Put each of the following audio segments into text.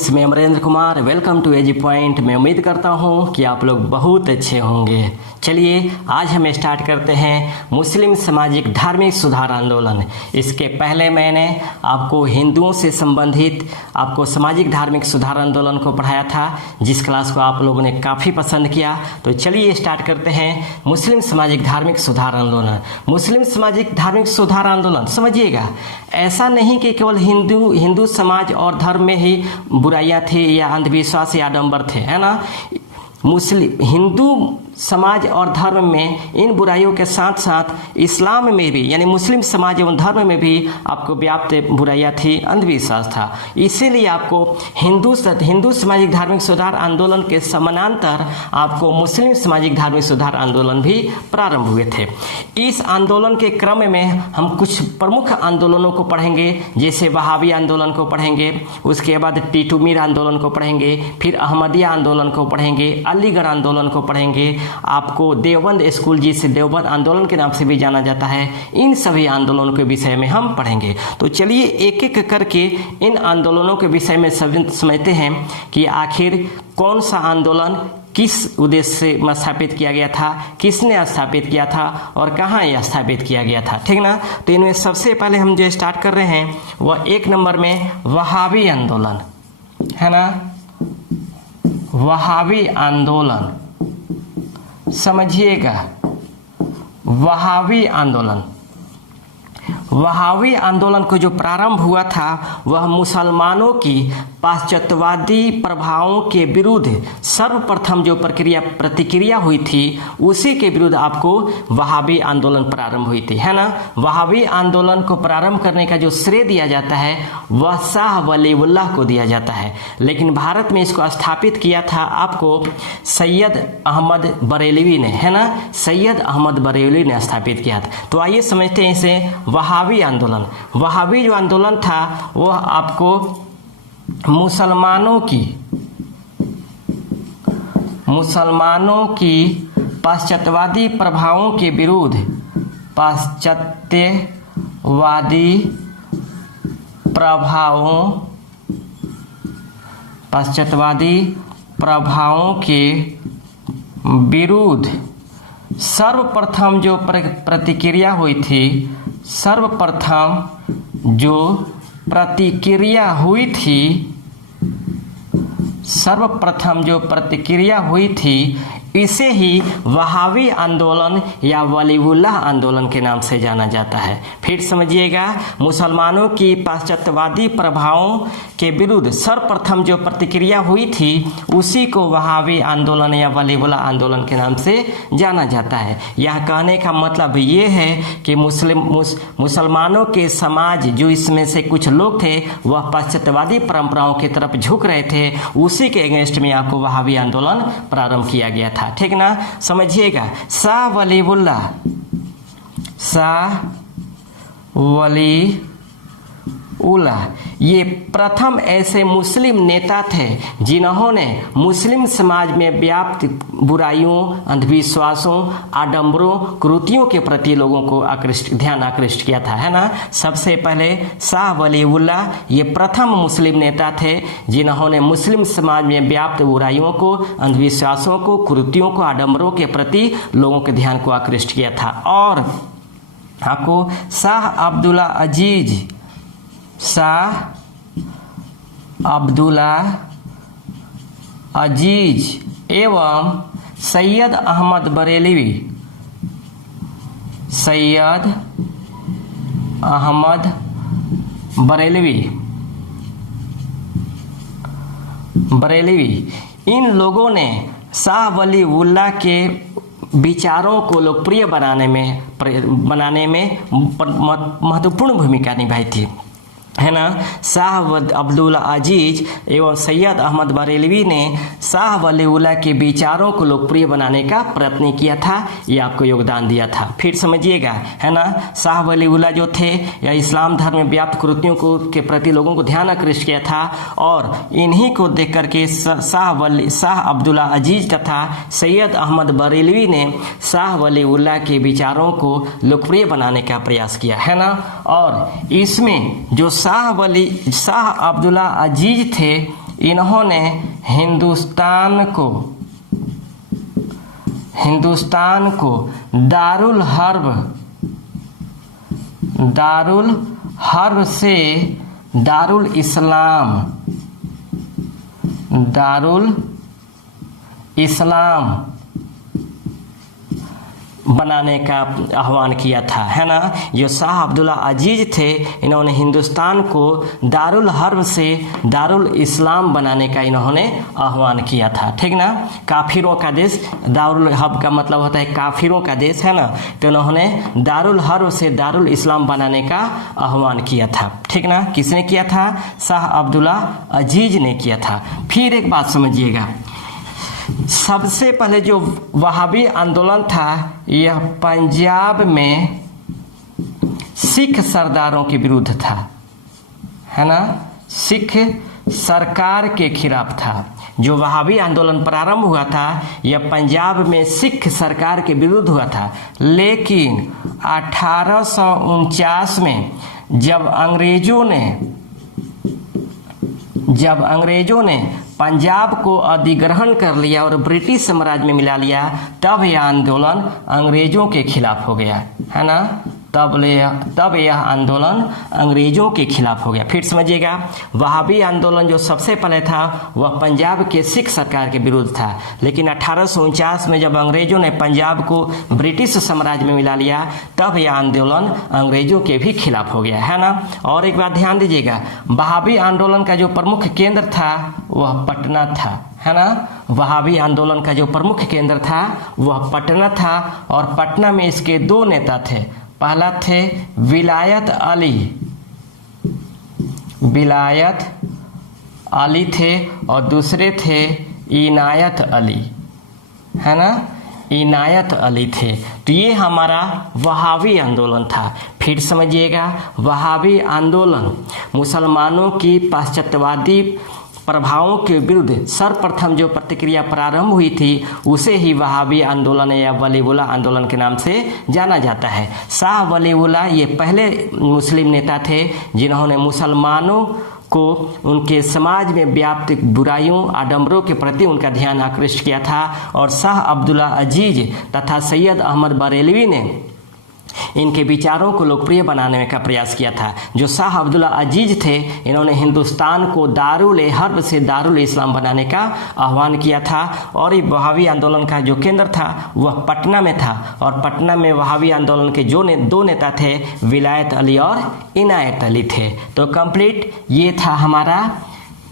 Friends, मैं Amrendra Kumar, welcome to AG point. मैं उम्मीद करता हूँ कि आप लोग बहुत अच्छे होंगे। चलिए आज हम स्टार्ट करते हैं मुस्लिम सामाजिक धार्मिक सुधार आंदोलन। इसके पहले मैंने आपको हिंदुओं से संबंधित आपको सामाजिक धार्मिक सुधार आंदोलन को पढ़ाया था, जिस क्लास को आप लोगों ने काफ़ी पसंद किया। तो चलिए स्टार्ट करते हैं मुस्लिम सामाजिक धार्मिक सुधार आंदोलन। मुस्लिम सामाजिक धार्मिक सुधार आंदोलन समझिएगा, ऐसा नहीं कि केवल हिंदू समाज और धर्म में ही बुराइयां थी या अंधविश्वास या आडंबर थे, है ना। मुस्लिम हिंदू समाज और धर्म में इन बुराइयों के साथ साथ इस्लाम में भी यानी मुस्लिम समाज एवं धर्म में भी आपको व्याप्त बुराइयां थी, अंधविश्वास था। इसीलिए आपको हिंदू सामाजिक धार्मिक सुधार आंदोलन के समानांतर आपको मुस्लिम सामाजिक धार्मिक सुधार आंदोलन भी प्रारंभ हुए थे। इस आंदोलन के क्रम में हम कुछ प्रमुख आंदोलनों को पढ़ेंगे, जैसे वहाबी आंदोलन को पढ़ेंगे, उसके बाद टीटू मीर आंदोलन को पढ़ेंगे, फिर अहमदिया आंदोलन को पढ़ेंगे, अलीगढ़ आंदोलन को पढ़ेंगे, आपको देवबंद स्कूल जिसे देवबंद आंदोलन के नाम से भी जाना जाता है, इन सभी आंदोलनों के विषय में हम पढ़ेंगे। तो चलिए एक एक करके इन आंदोलनों के विषय में समझते हैं कि आखिर कौन सा आंदोलन किस उद्देश्य से स्थापित किया गया था, किसने स्थापित किया था और कहाँ यह स्थापित किया गया था, ठीक ना। तो इनमें सबसे पहले हम जो स्टार्ट कर रहे हैं वह एक नंबर में वहाबी आंदोलन है ना। वहाबी आंदोलन समझिएगा, वहाबी आंदोलन को जो प्रारंभ हुआ था वह मुसलमानों की पाश्चात्यवादी प्रभावों के विरुद्ध सर्वप्रथम जो प्रतिक्रिया हुई थी, उसी के विरुद्ध आपको वहाबी आंदोलन प्रारंभ हुई थी, है ना। वहाबी आंदोलन को प्रारंभ करने का जो श्रेय दिया जाता है वह शाह वलीउल्लाह को दिया जाता है, लेकिन भारत में इसको स्थापित किया था आपको सैयद अहमद बरेलवी ने, है ना। सैयद अहमद बरेलवी ने स्थापित किया था। तो आइए समझते हैं इसे। वहाबी आंदोलन, वहाबी जो आंदोलन था वह आपको मुसलमानों की पाश्चात्यवादी प्रभावों के विरुद्ध पाश्चात्यवादी प्रभावों के विरुद्ध सर्वप्रथम जो प्रतिक्रिया हुई थी, सर्वप्रथम जो प्रतिक्रिया हुई थी इसे ही वहाबी आंदोलन या वलीउल्लाह आंदोलन के नाम से जाना जाता है। फिर समझिएगा, मुसलमानों की पाश्चात्यवादी प्रभावों के विरुद्ध सर्वप्रथम जो प्रतिक्रिया हुई थी उसी को वहाबी आंदोलन या वलीउल्लाह आंदोलन के नाम से जाना जाता है। यह कहने का मतलब ये है कि मुसलमानों के समाज जो इसमें से कुछ लोग थे वह पाश्चात्यवादी परंपराओं की तरफ झुक रहे थे, उसी के अगेंस्ट में आपको वहाबी आंदोलन प्रारंभ किया गया था, ठीक ना। समझिएगा, शाह वलीउल्लाह ये प्रथम ऐसे मुस्लिम नेता थे जिन्होंने मुस्लिम समाज में व्याप्त बुराइयों, अंधविश्वासों, आडंबरों, कृतियों के प्रति लोगों को ध्यान आकृष्ट किया था, है ना। सबसे पहले शाह वलीउल्लाह ये प्रथम मुस्लिम नेता थे जिन्होंने मुस्लिम समाज में व्याप्त बुराइयों को, अंधविश्वासों को, कृतियों को, आडंबरों के प्रति लोगों के ध्यान को आकृष्ट किया था। और आपको शाह अब्दुल्ला अजीज एवं सैयद अहमद बरेलवी इन लोगों ने शाह वलीउल्लाह के विचारों को लोकप्रिय बनाने में महत्वपूर्ण भूमिका निभाई थी, है ना। शाह अब्दुल्ला अजीज एवं सैयद अहमद बरेलवी ने शाह वलीउल्लाह के विचारों को लोकप्रिय बनाने का प्रयत्न किया था, ये आपको योगदान दिया था। फिर समझिएगा, है ना, शाह वलीउल्लाह जो थे या इस्लाम धर्म में व्याप्त कृतियों को के प्रति लोगों को ध्यान आकृष्ट किया था, और इन्हीं को देख करके शाह अब्दुल्ला अजीज तथा सैयद अहमद बरेलवी ने शाह वलीउल्लाह के विचारों को लोकप्रिय बनाने का प्रयास किया, है ना। और इसमें जो शाह अब्दुल्ला अजीज थे इन्होंने हिंदुस्तान को दारुल हर्ब से दारुल इस्लाम बनाने का आह्वान किया था, है ना। जो शाह अब्दुल्ला अजीज थे, इन्होंने हिंदुस्तान को दारुल हर्ब से दारुल इस्लाम बनाने का इन्होंने आह्वान किया था, ठीक ना। काफिरों का देश, दारुल हर्ब का मतलब होता है काफिरों का देश, है ना। तो इन्होंने दारुल हर्ब से दारुल इस्लाम बनाने का आह्वान किया था, ठीक ना। किसने किया था? शाह अब्दुल्ला अजीज ने किया था। फिर एक बात समझिएगा, सबसे पहले जो वहाबी आंदोलन था यह पंजाब में सिख सरदारों के विरुद्ध था, है ना। सिख सरकार के खिलाफ था। जो वहाबी आंदोलन प्रारंभ हुआ था यह पंजाब में सिख सरकार के विरुद्ध हुआ था। लेकिन 1849 में जब अंग्रेजों ने पंजाब को अधिग्रहण कर लिया और ब्रिटिश साम्राज्य में मिला लिया, तब यह आंदोलन अंग्रेजों के खिलाफ हो गया, है ना। तब यह आंदोलन अंग्रेजों के खिलाफ हो गया। फिर समझिएगा, वहाबी आंदोलन जो सबसे पहले था वह पंजाब के सिख सरकार के विरुद्ध था। लेकिन 1849 में जब अंग्रेजों ने पंजाब को ब्रिटिश साम्राज्य में मिला लिया, तब यह आंदोलन अंग्रेजों के भी खिलाफ हो गया, है ना। और एक बात ध्यान दीजिएगा, वहाबी आंदोलन का जो प्रमुख केंद्र था वह पटना था, है ना। वहाबी आंदोलन का जो प्रमुख केंद्र था वह पटना था। और पटना में इसके दो नेता थे। पहला थे विलायत अली थे और दूसरे थे इनायत अली, है ना। इनायत अली थे। तो ये हमारा वहाबी आंदोलन था। फिर समझिएगा, वहाबी आंदोलन मुसलमानों की पाश्चात्यवादी प्रभावों के विरुद्ध सर्वप्रथम जो प्रतिक्रिया प्रारंभ हुई थी उसे ही वहाबी आंदोलन या वलीउल्लाह आंदोलन के नाम से जाना जाता है। शाह वलीउल्लाह ये पहले मुस्लिम नेता थे जिन्होंने मुसलमानों को उनके समाज में व्याप्त बुराइयों आडंबरों के प्रति उनका ध्यान आकृष्ट किया था। और शाह अब्दुल्ला अजीज तथा सैयद अहमद बरेलवी ने इनके विचारों को लोकप्रिय बनाने का प्रयास किया था। जो शाह अब्दुल्ला अजीज थे, इन्होंने हिंदुस्तान को दारुल हर्ब से दारुल इस्लाम बनाने का आह्वान किया था। और ये वहाबी आंदोलन का जो केंद्र था वह पटना में था। और पटना में वहाबी आंदोलन के दो नेता थे, विलायत अली और इनायत अली थे। तो कंप्लीट ये था हमारा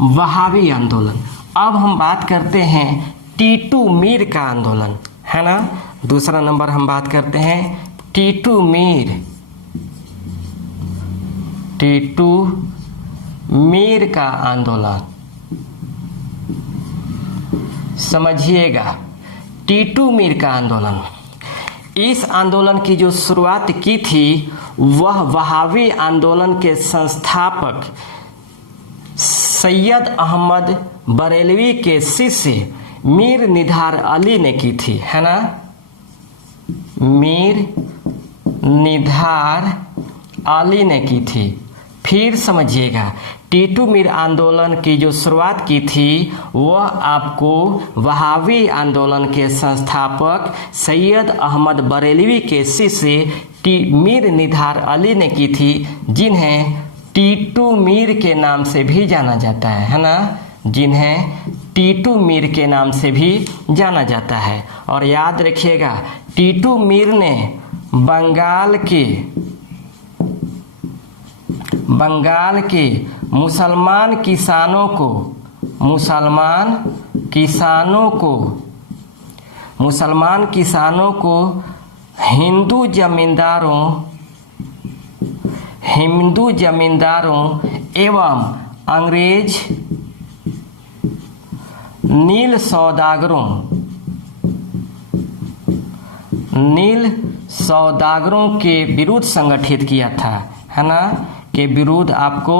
वहाबी आंदोलन। अब हम बात करते हैं टीटू मीर का आंदोलन, है ना। दूसरा नंबर हम बात करते हैं टीटू मीर का आंदोलन। समझिएगा, टीटू मीर का आंदोलन, इस आंदोलन की जो शुरुआत की थी वह वहाबी आंदोलन के संस्थापक सैयद अहमद बरेलवी के शिष्य मीर निधार अली ने की थी, है ना। मीर निधार अली ने की थी। फिर समझिएगा, टीटू मीर आंदोलन की जो शुरुआत की थी वह आपको वहाबी आंदोलन के संस्थापक सैयद अहमद बरेलवी के शिष्य मीर निधार अली ने की थी, जिन्हें टीटू मीर के नाम से भी जाना जाता है ना। जिन्हें टीटू मीर के नाम से भी जाना जाता है। और याद रखिएगा, टीटू मीर ने बंगाल के मुसलमान किसानों को हिंदू जमींदारों एवं अंग्रेज नील सौदागरों के विरुद्ध संगठित किया था, है ना। के विरुद्ध आपको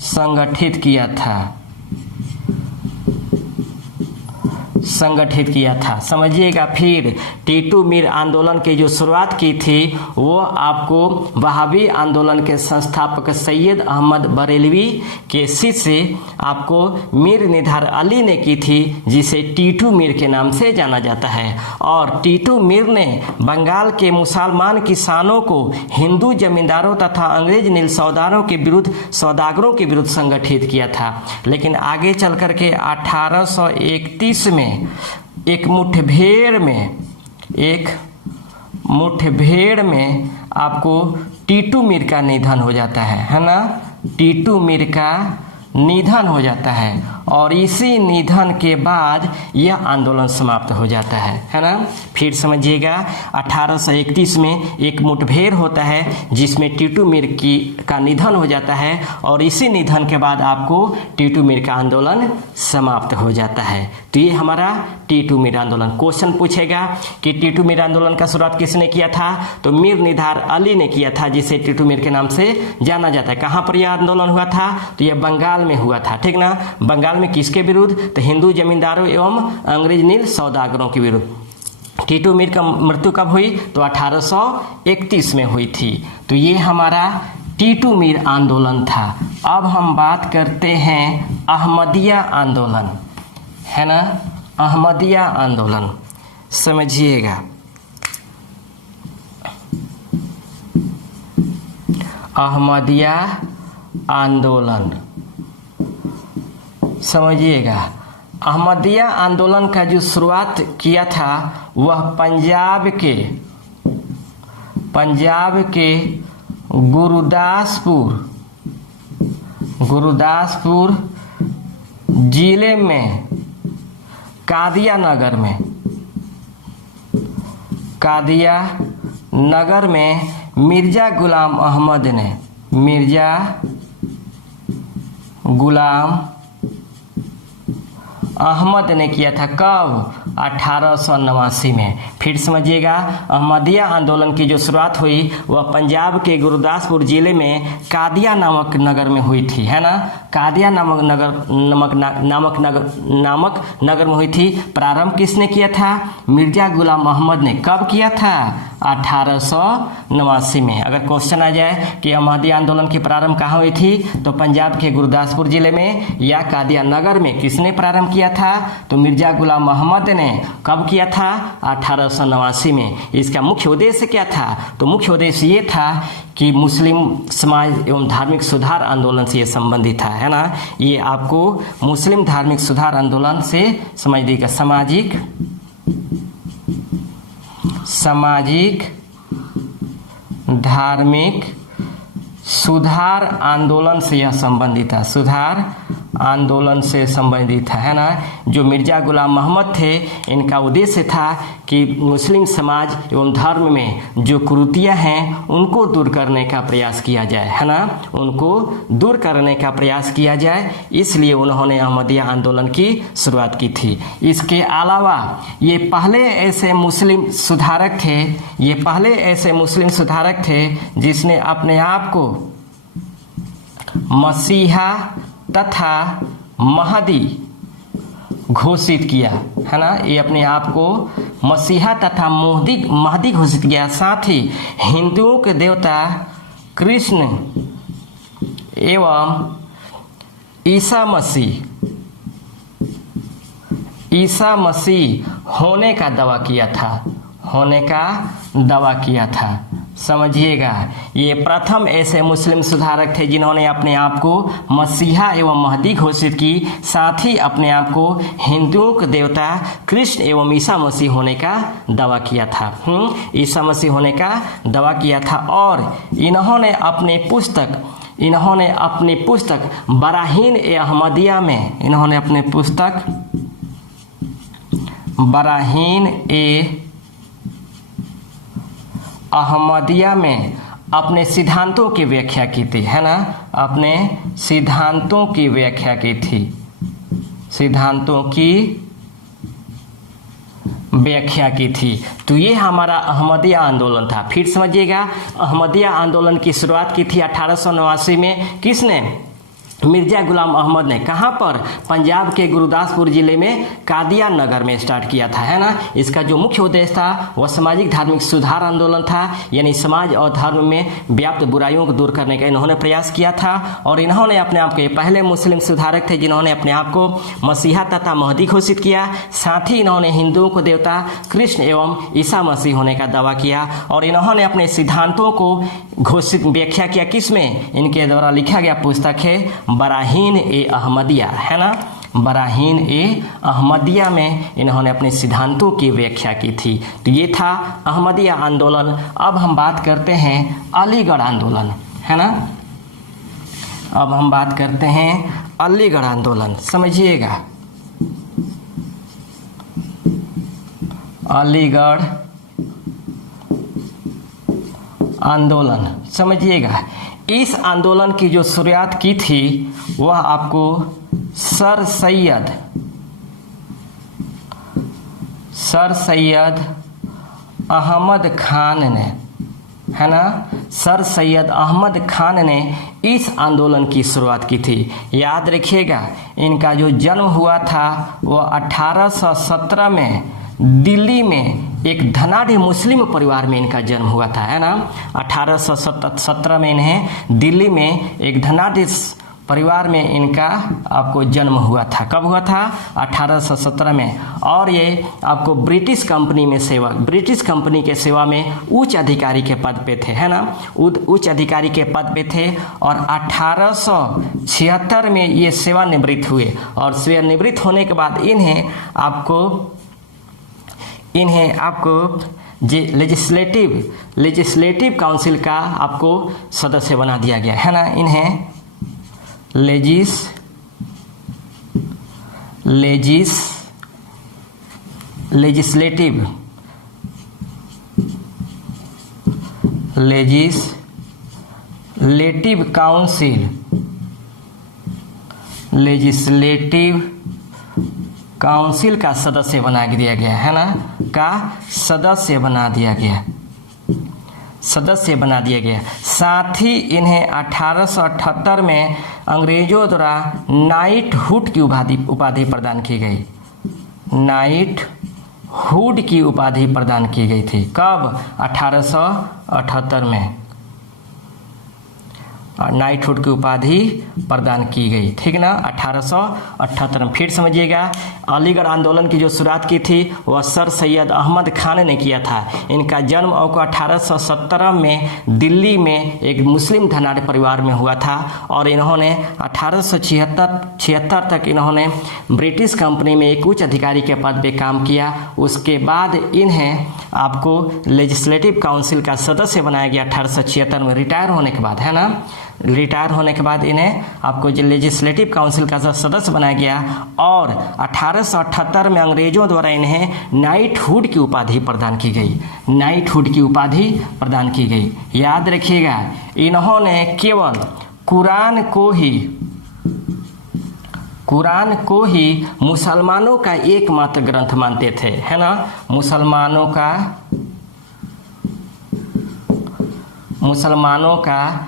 संगठित किया था। संगठित किया था। समझिएगा। फिर टीटू मीर आंदोलन की जो शुरुआत की थी वो आपको वहाबी आंदोलन के संस्थापक सैयद अहमद बरेलवी के शिष्य आपको मीर निधार अली ने की थी, जिसे टीटू मीर के नाम से जाना जाता है। और टीटू मीर ने बंगाल के मुसलमान किसानों को हिंदू जमींदारों तथा अंग्रेज नील सौदागरों के विरुद्ध संगठित किया था। लेकिन आगे चल करके 1831 में एक मुठभेड़ में आपको टीटू मीर का निधन हो जाता है ना। टीटू मीर का निधन हो जाता है और इसी निधन के बाद यह आंदोलन समाप्त हो जाता है ना। फिर समझिएगा 1831 में एक मुठभेड़ होता है जिसमें टीटू मीर का निधन हो जाता है और इसी निधन के बाद आपको टीटू मीर का आंदोलन समाप्त हो जाता है। तो ये हमारा टीटू मीर आंदोलन। क्वेश्चन पूछेगा कि टीटू मीर आंदोलन का शुरुआत किसने किया था, तो मीर निधार अली ने किया था, जिसे टीटू मीर के नाम से जाना जाता है। कहाँ पर यह आंदोलन हुआ था, तो यह बंगाल में हुआ था, ठीक ना। बंगाल में किसके विरुद्ध, तो हिंदू जमींदारों एवं अंग्रेज नील सौदागरों के विरुद्ध। टीटू मीर का मृत्यु कब हुई, तो 1831 में हुई थी। तो ये हमारा टीटू मीर आंदोलन था। अब हम बात करते हैं अहमदिया आंदोलन, है ना। अहमदिया आंदोलन समझिएगा। अहमदिया आंदोलन समझिएगा। अहमदिया आंदोलन का जो शुरुआत किया था वह पंजाब के गुरुदासपुर जिले में कादिया नगर में मिर्जा गुलाम अहमद ने किया था। कब, 1889 में। फिर समझिएगा, अहमदिया आंदोलन की जो शुरुआत हुई वह पंजाब के गुरदासपुर जिले में कादिया नामक नगर में हुई थी, है ना। कादिया नामक नगर में हुई थी। प्रारंभ किसने किया था, मिर्जा गुलाम अहमद ने। कब किया था, 1889 में। अगर क्वेश्चन आ जाए कि अहमदिया आंदोलन की प्रारंभ कहाँ हुई थी, तो पंजाब के गुरदासपुर जिले में या कादिया नगर में। किसने प्रारंभ किया था, तो मिर्जा गुलाम अहमद ने। कब किया था, 1889 में। इसका मुख्य उद्देश्य क्या था, तो मुख्य उद्देश्य ये था कि मुस्लिम समाज एवं धार्मिक सुधार आंदोलन से ये संबंधित था, है ना। ये आपको मुस्लिम धार्मिक सुधार आंदोलन से समझिएगा। सामाजिक धार्मिक सुधार आंदोलन से यह संबंधित था। सुधार आंदोलन से संबंधित है ना। जो मिर्जा गुलाम मोहम्मद थे, इनका उद्देश्य था कि मुस्लिम समाज एवं धर्म में जो कुरीतियां हैं उनको दूर करने का प्रयास किया जाए, है ना। उनको दूर करने का प्रयास किया जाए, इसलिए उन्होंने अहमदिया आंदोलन की शुरुआत की थी। इसके अलावा ये पहले ऐसे मुस्लिम सुधारक थे जिसने अपने आप को मसीहा तथा महदी घोषित किया, है ना। ये अपने आप को मसीहा तथा महदी घोषित किया। साथ ही हिंदुओं के देवता कृष्ण एवं ईसा मसीह होने का दावा किया था। समझिएगा, ये प्रथम ऐसे मुस्लिम सुधारक थे जिन्होंने अपने आप को मसीहा एवं महदी घोषित की। साथ ही अपने आप को हिंदुओं के देवता कृष्ण एवं ईसा मसीह होने का दावा किया था। ईसा मसीह होने का दावा किया था। और इन्होंने अपनी पुस्तक बराहीन ए अहमदिया में, इन्होंने अपनी पुस्तक बराहीन ए अहमदिया में अपने सिद्धांतों की व्याख्या की थी, है ना। अपने सिद्धांतों की व्याख्या की थी। तो ये हमारा अहमदिया आंदोलन था। फिर समझिएगा, अहमदिया आंदोलन की शुरुआत की थी 1889 में। किसने, मिर्जा गुलाम अहमद ने कहाँ पर, पंजाब के गुरदासपुर जिले में कादियान नगर में स्टार्ट किया था, है ना। इसका जो मुख्य उद्देश्य था वह सामाजिक धार्मिक सुधार आंदोलन था, यानी समाज और धर्म में व्याप्त बुराइयों को दूर करने का इन्होंने प्रयास किया था। और इन्होंने अपने आप को, पहले मुस्लिम सुधारक थे जिन्होंने अपने आप को मसीहा तथा महदी घोषित किया। साथ ही इन्होंने हिंदुओं को देवता कृष्ण एवं ईसा मसीह होने का दावा किया। और इन्होंने अपने सिद्धांतों को घोषित व्याख्या किया किसमें, इनके द्वारा लिखा गया पुस्तक है बराहीन ए अहमदिया, है ना। बराहीन ए अहमदिया में इन्होंने अपने सिद्धांतों की व्याख्या की थी। तो ये था अहमदिया आंदोलन। अब हम बात करते हैं अलीगढ़ आंदोलन, है ना। अब हम बात करते हैं अलीगढ़ आंदोलन, समझिएगा। अलीगढ़ आंदोलन समझिएगा। इस आंदोलन की जो शुरुआत की थी वह आपको सर सैयद अहमद खान ने, है ना। सर सैयद अहमद खान ने इस आंदोलन की शुरुआत की थी। याद रखिएगा, इनका जो जन्म हुआ था वह 1817 में दिल्ली में एक धनाढ़ मुस्लिम परिवार में इनका जन्म हुआ था, है ना। 1817 में इन्हें दिल्ली में एक धनाढ़ परिवार में इनका आपको जन्म हुआ था। कब हुआ था? 1817 में। और ये आपको ब्रिटिश कंपनी के सेवा में उच्च अधिकारी के पद पे थे, है ना। उच्च अधिकारी के पद पे थे। और 1876 में ये सेवानिवृत्त हुए। और सेवानिवृत्त होने के बाद इन्हें आपको लेजिस्लेटिव काउंसिल का आपको सदस्य बना दिया गया, है ना। इन्हें लेजिस्लेटिव काउंसिल का सदस्य बना दिया गया, है ना। सदस्य बना दिया गया। साथ ही इन्हें 1878 में अंग्रेजों द्वारा नाइटहुड की उपाधि प्रदान की गई। नाइटहुड की उपाधि प्रदान की गई थी। कब? 1878 में नाइटहुड की उपाधि प्रदान की गई, ठीक ना। 1878 में। फिर समझिएगा, अलीगढ़ आंदोलन की जो शुरुआत की थी वह सर सैयद अहमद खान ने किया था। इनका जन्म 1817 में दिल्ली में एक मुस्लिम धनाढ़ परिवार में हुआ था। और इन्होंने 1876 तक इन्होंने ब्रिटिश कंपनी में एक उच्च अधिकारी के पद पे काम किया। उसके बाद इन्हें आपको लेजिस्लेटिव काउंसिल का सदस्य बनाया गया 1876 में, रिटायर होने के बाद, है ना। रिटायर होने के बाद इन्हें आपको जो लेजिस्लेटिव काउंसिल का सदस्य बनाया गया। और 1878 में अंग्रेजों द्वारा इन्हें नाइटहुड की उपाधि प्रदान की गई। याद रखिएगा, इन्होंने केवल कुरान को ही मुसलमानों का एकमात्र ग्रंथ मानते थे, है ना। मुसलमानों का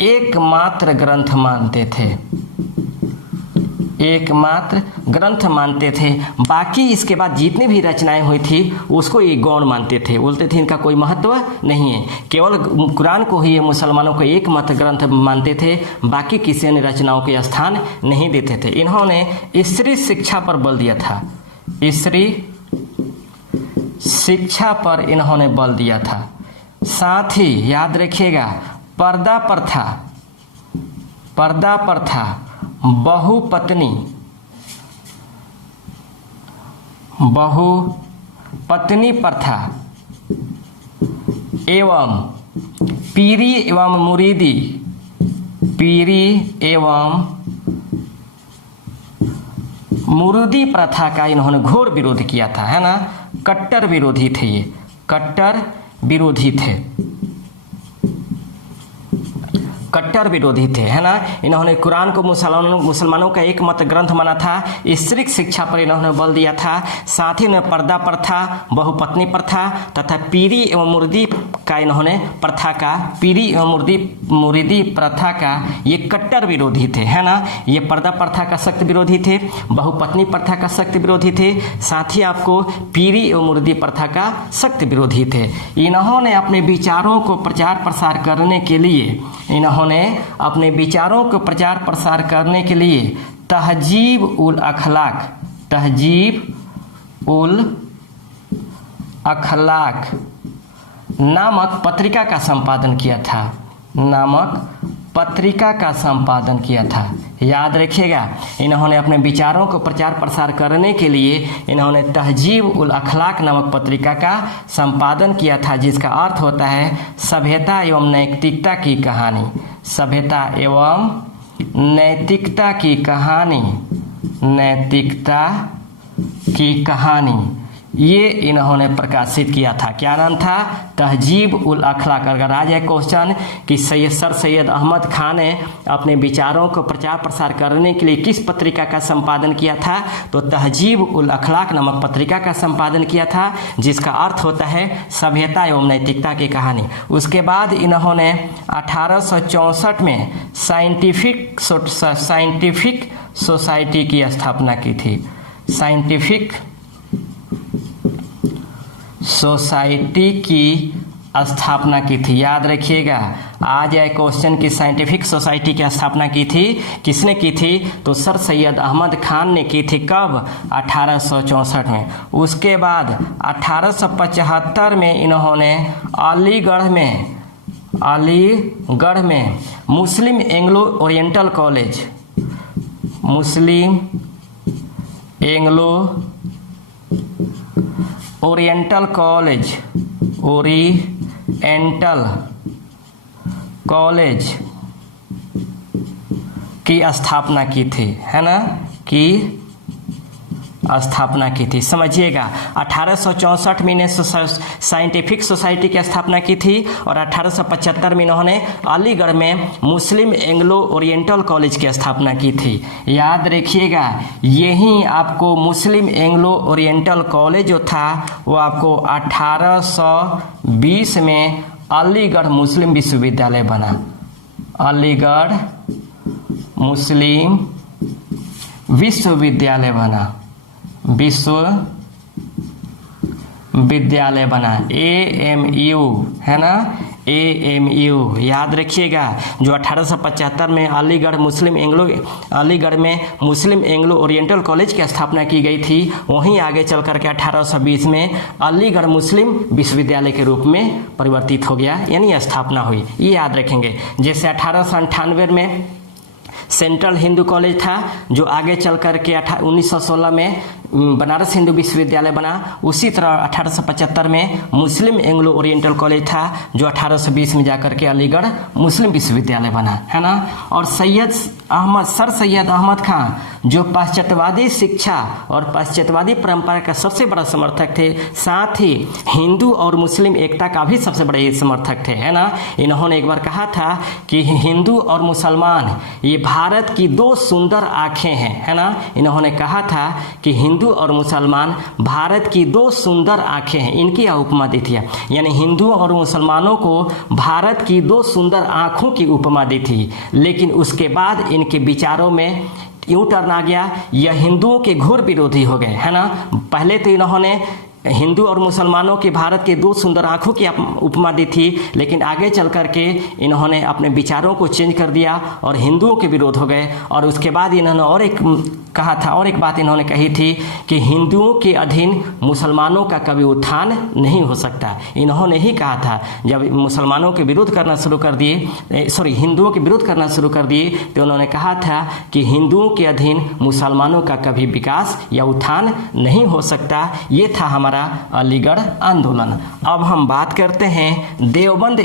एकमात्र ग्रंथ मानते थे। बाकी इसके बाद जितनी भी रचनाएं हुई थी उसको ये गौण मानते थे, बोलते थे इनका कोई महत्व नहीं है। केवल कुरान को ही ये मुसलमानों को एकमात्र ग्रंथ मानते थे, बाकी किसी अन्य रचनाओं के स्थान नहीं देते थे। इन्होंने स्त्री शिक्षा पर बल दिया था। स्त्री शिक्षा पर इन्होंने बल दिया था। साथ ही याद रखिएगा, पर्दा प्रथा, बहुपत्नी प्रथा एवं पीरी एवं मुरीदी प्रथा का इन्होंने घोर विरोध किया था, है ना। कट्टर विरोधी कट्टर विरोधी थे, है ना। इन्होंने कुरान को मुसलमानों का एक मत ग्रंथ माना था। स्त्री शिक्षा पर इन्होंने बल दिया था। साथ ही इन्होंने पर्दा प्रथा, बहुपत्नी प्रथा तथा पीरी एवं मुरीदी का इन्होंने प्रथा का, पीरी एवं मुरीदी प्रथा का ये कट्टर विरोधी थे, है ना। ये पर्दा प्रथा का सख्त विरोधी थे, बहुपत्नी प्रथा का सख्त विरोधी थे, साथ ही आपको पीरी एवं मुरीदी प्रथा का सख्त विरोधी थे। इन्होंने अपने विचारों को प्रचार प्रसार करने के लिए तहजीब उल अखलाक नामक पत्रिका का संपादन किया था। याद रखिएगा, इन्होंने अपने विचारों को प्रचार प्रसार करने के लिए इन्होंने तहजीब उल अखलाक नामक पत्रिका का संपादन किया था, जिसका अर्थ होता है सभ्यता एवं नैतिकता की कहानी। सभ्यता एवं नैतिकता की कहानी ये इन्होंने प्रकाशित किया था। क्या नाम था? तहजीब उल अखलाक। अगर आ जाए क्वेश्चन कि सर सैयद अहमद खान ने अपने विचारों को प्रचार प्रसार करने के लिए किस पत्रिका का संपादन किया था, तो तहजीब उल अखलाक नामक पत्रिका का संपादन किया था, जिसका अर्थ होता है सभ्यता एवं नैतिकता की कहानी। उसके बाद इन्होंने 1864 में साइंटिफिक सोसाइटी की स्थापना की थी। साइंटिफिक सोसाइटी की स्थापना की थी। याद रखिएगा, आ जाए क्वेश्चन की साइंटिफिक सोसाइटी की स्थापना की थी, किसने की थी? तो सर सैयद अहमद खान ने की थी। कब? 1864 में। उसके बाद 1875 में इन्होंने अलीगढ़ में मुस्लिम एंग्लो ओरिएंटल कॉलेज की स्थापना की थी, है ना, की स्थापना की थी। समझिएगा, 1864 में इन्हें साइंटिफिक सोसाइटी की स्थापना की थी और 1875 में इन्होंने अलीगढ़ में मुस्लिम एंग्लो ओरिएंटल कॉलेज की स्थापना की थी। याद रखिएगा, यही आपको मुस्लिम एंग्लो ओरिएंटल कॉलेज जो था वो आपको 1820 में अलीगढ़ मुस्लिम विश्वविद्यालय बना। अलीगढ़ मुस्लिम विश्वविद्यालय बना। AMU, है ना, AMU। याद रखिएगा, जो 1875 में अलीगढ़ में मुस्लिम एंग्लो ओरिएंटल कॉलेज की स्थापना की गई थी, वहीं आगे चल करके 1820 में अलीगढ़ मुस्लिम विश्वविद्यालय के रूप में परिवर्तित हो गया, यानी स्थापना हुई। ये याद रखेंगे। जैसे 1898 में सेंट्रल हिंदू कॉलेज था, जो आगे चल करके 1916 में बनारस हिंदू विश्वविद्यालय बना। उसी तरह 1875 में मुस्लिम एंग्लो ओरिएंटल कॉलेज था, जो 1820 में जाकर के अलीगढ़ मुस्लिम विश्वविद्यालय बना, है ना। और सर सैयद अहमद खान, जो पाश्चात्यवादी शिक्षा और पाश्चात्यवादी परंपरा का सबसे बड़ा समर्थक थे, साथ ही हिंदू और मुस्लिम एकता का भी सबसे बड़े समर्थक थे, है ना। इन्होंने एक बार कहा था कि हिंदू और मुसलमान ये भारत की दो सुंदर आंखें हैं, है ना। इन्होंने कहा था कि हिंदू और मुसलमान भारत की दो सुंदर आंखें हैं, इनकी उपमा दी थी। यानी हिंदुओं और मुसलमानों को भारत की दो सुंदर आंखों की उपमा दी थी। लेकिन उसके बाद इनके विचारों में यूं टर्न आ गया, यह हिंदुओं के घोर विरोधी हो गए, है ना। पहले तो इन्होंने हिंदू और मुसलमानों की भारत के दो सुंदर आंखों की उपमा दी थी, लेकिन आगे चल करके इन्होंने अपने विचारों को चेंज कर दिया और हिंदुओं के विरोध हो गए। और उसके बाद इन्होंने और एक बात इन्होंने कही थी कि हिंदुओं के अधीन मुसलमानों का कभी उत्थान नहीं हो सकता। इन्होंने ही कहा था, जब मुसलमानों के विरोध करना शुरू कर दिए, हिंदुओं के विरोध करना शुरू कर दिए, तो उन्होंने कहा था कि हिंदुओं के अधीन मुसलमानों का कभी विकास या उत्थान नहीं हो सकता। ये था हमारा अलीगढ़ आंदोलन। अब हम बात करते हैं देवबंद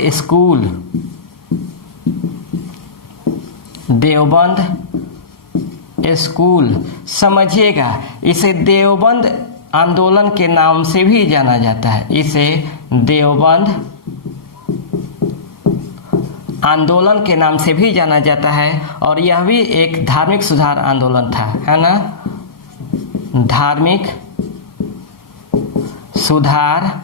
स्कूल। समझिएगा, इसे देवबंद आंदोलन के नाम से भी जाना जाता है। इसे देवबंद आंदोलन के नाम से भी जाना जाता है और यह भी एक धार्मिक सुधार आंदोलन था, है ना, धार्मिक सुधार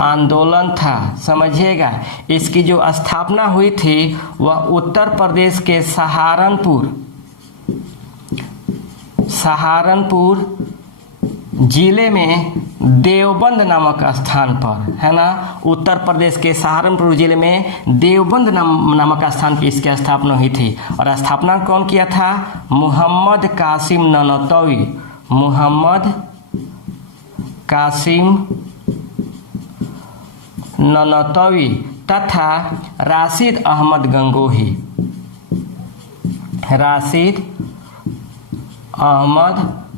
आंदोलन था, समझिएगा। इसकी जो स्थापना हुई थी वह उत्तर प्रदेश के सहारनपुर जिले में देवबंद नामक स्थान पर, है ना, उत्तर प्रदेश के सहारनपुर जिले में देवबंद नामक स्थान पर इसकी स्थापना हुई थी। और स्थापना कौन किया था? मोहम्मद कासिम ननौतवी, मोहम्मद कासिम ननौतवी तथा राशिद अहमद गंगोही, राशिद अहमद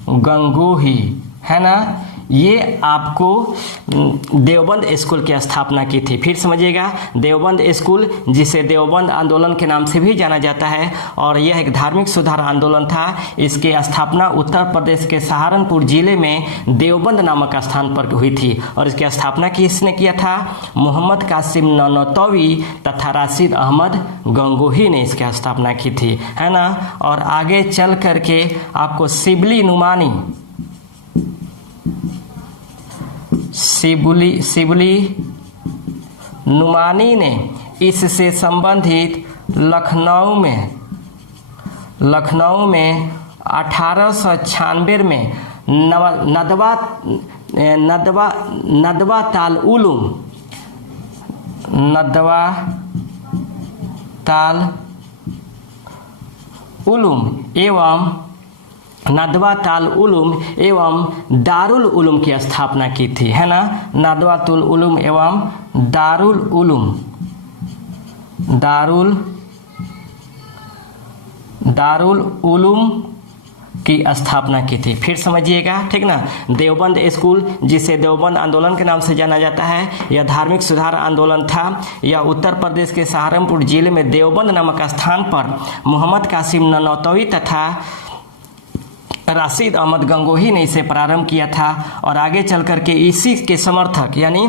गंगोही, है ना, ये आपको देवबंद स्कूल की स्थापना की थी। फिर समझिएगा, देवबंद स्कूल जिसे देवबंद आंदोलन के नाम से भी जाना जाता है और यह एक धार्मिक सुधार आंदोलन था। इसकी स्थापना उत्तर प्रदेश के सहारनपुर जिले में देवबंद नामक स्थान पर हुई थी और इसकी स्थापना किसने किया था? मोहम्मद कासिम ननौतवी तथा राशिद अहमद गंगोही ने इसकी स्थापना की थी, है ना। और आगे चल करके आपको शिबली नुमानी ने इससे संबंधित लखनऊ में 1896 में नदवा ताल उलूम एवं दारुल उलूम की स्थापना की थी, है ना, नदवातुल उलूम एवं दारुल उलूम की स्थापना की थी। फिर समझिएगा, ठीक ना। देवबंद स्कूल जिसे देवबंद आंदोलन के नाम से जाना जाता है, यह धार्मिक सुधार आंदोलन था। यह उत्तर प्रदेश के सहारनपुर जिले में देवबंद नामक स्थान पर मोहम्मद कासिम ननौतवी तथा राशिद अहमद गंगोही ने इसे प्रारंभ किया था और आगे चल करके इसी के समर्थक यानी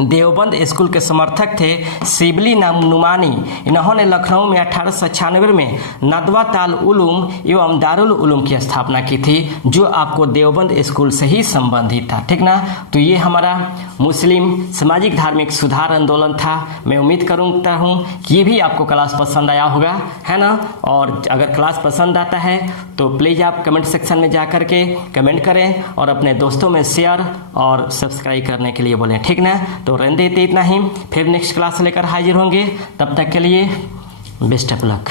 देवबंद स्कूल के समर्थक थे शिबली नुमानी। इन्होंने लखनऊ में 1896 में नदवा ताल उलूम एवं दारुल उलूम की स्थापना की थी, जो आपको देवबंद स्कूल से ही संबंधित था, ठीक ना। तो ये हमारा मुस्लिम सामाजिक धार्मिक सुधार आंदोलन था। मैं उम्मीद करता हूँ कि ये भी आपको क्लास पसंद आया होगा, है ना। और अगर क्लास पसंद आता है तो प्लीज़ आप कमेंट सेक्शन में जा करके कमेंट करें और अपने दोस्तों में शेयर और सब्सक्राइब करने के लिए बोलें, ठीक ना। तो रहने देते इतना ही, फिर नेक्स्ट क्लास लेकर हाजिर होंगे। तब तक के लिए बेस्ट ऑफ लक।